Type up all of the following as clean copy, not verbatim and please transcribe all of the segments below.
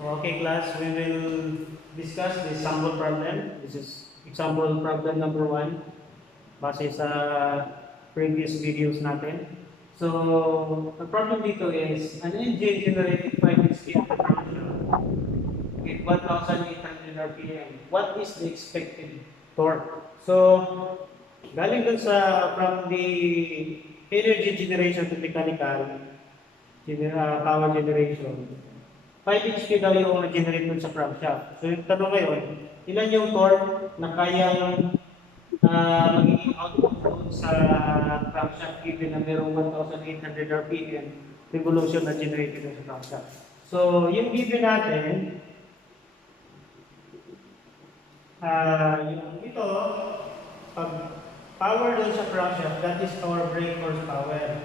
Okay, class, we will discuss this sample problem. This is example problem number 1 base sa previous videos natin. So, the problem dito is an engine generated 5 speed with 1,800 RPM. What is the expected torque? So, galing dun sa from the energy generation to mechanical power generation. 5 HP daw yung na-generate dun sa crankshaft. So yung tanong ngayon, ilan yung torque na kayang magiging output doon sa crankshaft given na merong 1,800 RPM revolution na generated dun sa crankshaft. So yung given natin, yung ito, pag power doon sa crankshaft, that is our brake horsepower.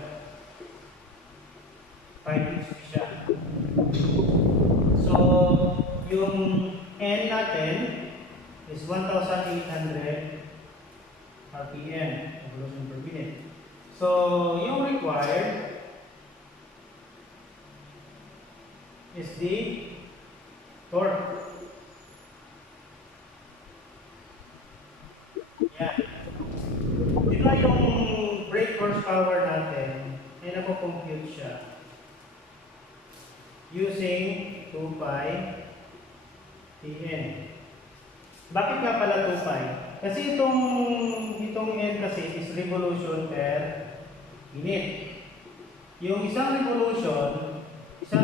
5 HP siya. So, yung N natin is 1,800 RPM, revolution per minute. So, yung required is the torque. Yan. Di ba yung brake horsepower natin, ay napo-compute siya using 2 pi Tn. Bakit nga pala 2 pi? Kasi itong N kasi is revolution per minute. Yung isang revolution, 2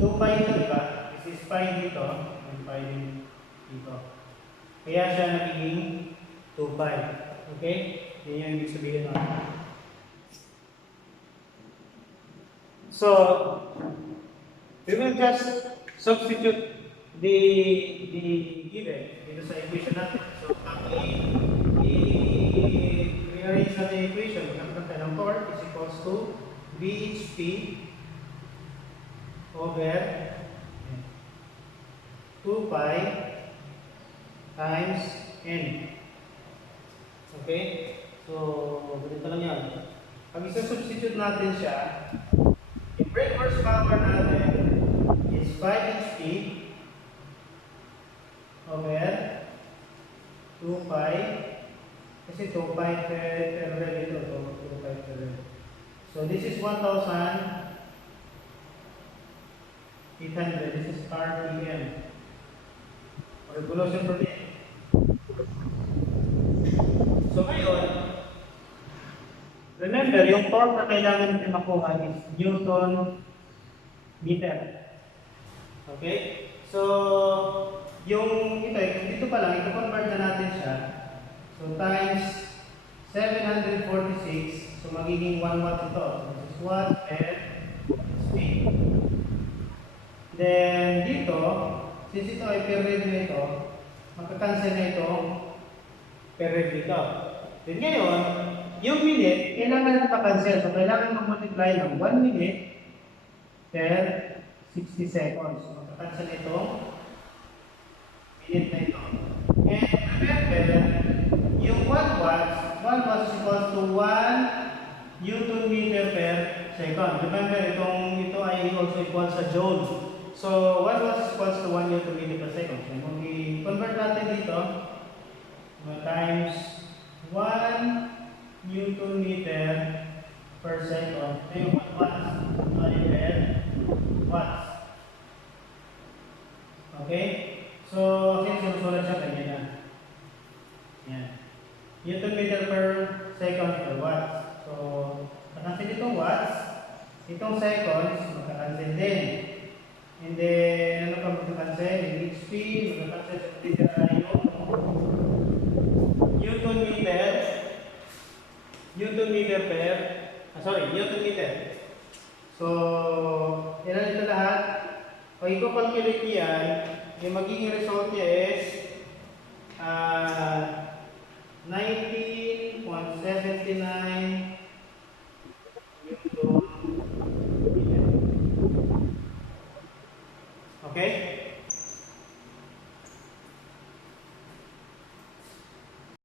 pi ito, diba? This is pi dito, and pi dito. Kaya siya nagiging 2 pi. Okay? Yan yung ibig sabihin natin. So, we will just substitute the given dito sa equation natin. So, i-rearrange natin yung equation. Magkakaroon tayo ng torque is equals to BHP over 2 pi times N. Okay? So, ganito lang yan. Pag isa-substitute natin siya, yung brake horsepower natin is 5 HP over 2 pi, kasi 2 pi per rev ito, 2 pi per rev. So this is 1,800, this is RPM, revolution per minute. So ngayon, remember, yung torque na kailangan natin makuha is Newton meter. Okay? So, yung dito pa lang, i-convert na natin siya. So, times 746, so magiging 1 watt ito. So, this is watt per speed. Then, dito, since ito ay per rev na ito, magkakancel na ito per rev dito. Then ngayon, yung minute, kailangan natin pa-cancel. So, kailangan mag-multiply ng 1 minute per 60 seconds. So, mag-cancel ito. Minute na ito. And remember, yung 1 watts is equal to 1 Newton meter per second. Remember, ito ay also equal sa joule. So, 1 watts is equal to 1 Newton meter per second. So, kung i-convert natin dito, times 1 Newton meter per second. Ito yung 1 watts. Per watts. Okay? So, kasi sinusulat siya ganyan na. Yan. Newton meter per second per watts. So, makakansin itong watts, itong seconds, makakansin din. And then, ano pa makakansin? Yung HP, makakansin sa meter tayo. Newton meter. So, ilan ito lahat? Pag i-calculate yan, yung magiging result niya is 19.79